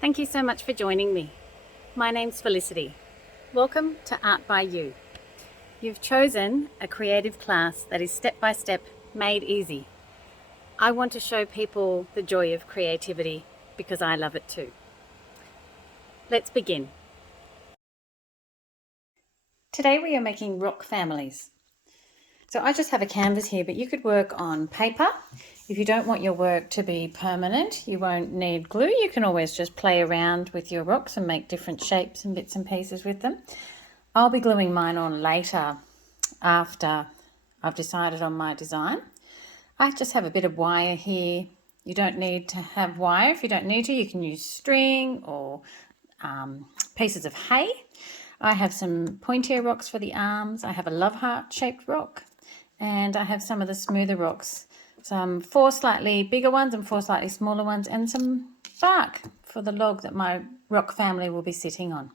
Thank you so much for joining me. My name's Felicity. Welcome to Art by You. You've chosen a creative class that is step by step made easy. I want to show people the joy of creativity because I love it too. Let's begin. Today we are making rock families. So I just have a canvas here, but you could work on paper. If you don't want your work to be permanent, you won't need glue. You can always just play around with your rocks and make different shapes and bits and pieces with them. I'll be gluing mine on later after I've decided on my design. I just have a bit of wire here. You don't need to have wire. If you don't need to, you can use string or pieces of hay. I have some pointier rocks for the arms. I have a love heart shaped rock. And I have some of the smoother rocks, some 4 slightly bigger ones and 4 slightly smaller ones, and some bark for the log that my rock family will be sitting on.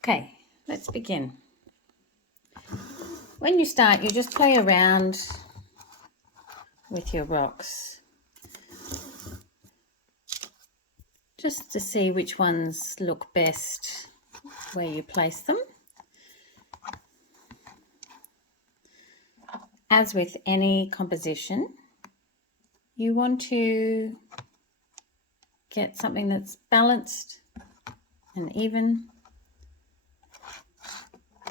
Okay, let's begin. When you start, you just play around with your rocks just to see which ones look best where you place them. As with any composition, you want to get something that's balanced and even.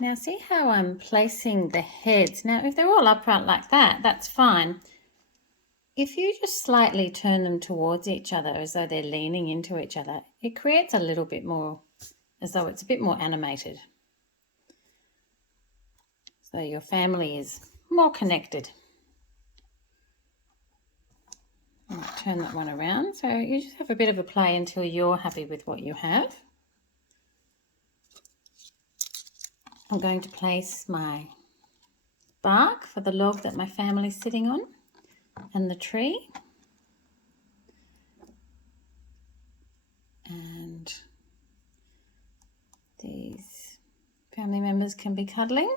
Now see how I'm placing the heads. Now if they're all upright like that, that's fine. If you just slightly turn them towards each other as though they're leaning into each other, it creates a little bit more, as though it's a bit more animated. So your family is more connected. I might turn that one around. So you just have a bit of a play until you're happy with what you have. I'm going to place my bark for the log that my family's sitting on and the tree. And these family members can be cuddling.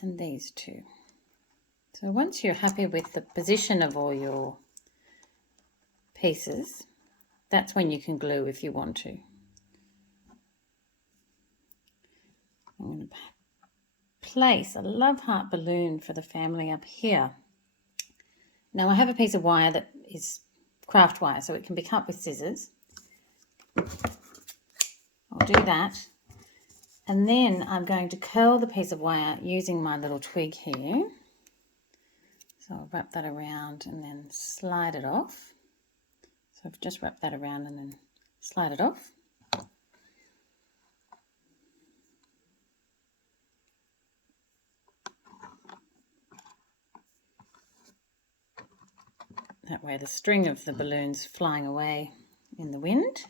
And these two. So once you're happy with the position of all your pieces, that's when you can glue if you want to. I'm going to place a love heart balloon for the family up here. Now I have a piece of wire that is craft wire, so it can be cut with scissors. I'll do that. And then I'm going to curl the piece of wire using my little twig here. So I'll wrap that around and then slide it off. So I've just wrapped that around and then slide it off. That way the string of the balloon's flying away in the wind.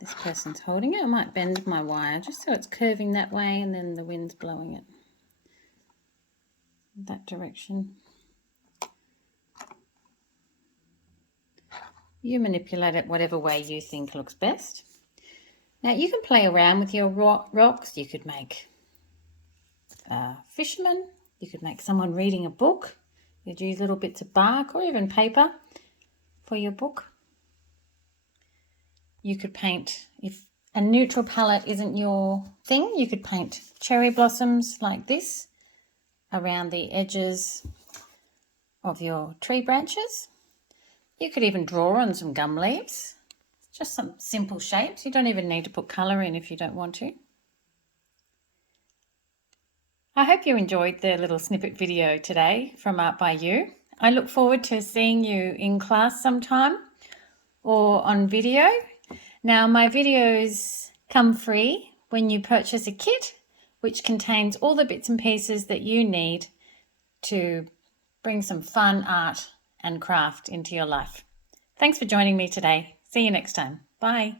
This person's holding it. I might bend my wire just so it's curving that way and then the wind's blowing it that direction. You manipulate it whatever way you think looks best. Now you can play around with your rocks. You could make a fisherman. You could make someone reading a book. You'd use little bits of bark or even paper for your book. You could paint, if a neutral palette isn't your thing, you could paint cherry blossoms like this around the edges of your tree branches. You could even draw on some gum leaves, just some simple shapes. You don't even need to put colour in if you don't want to. I hope you enjoyed the little snippet video today from Art by You. I look forward to seeing you in class sometime or on video. Now my videos come free when you purchase a kit which contains all the bits and pieces that you need to bring some fun art and craft into your life. Thanks for joining me today. See you next time. Bye.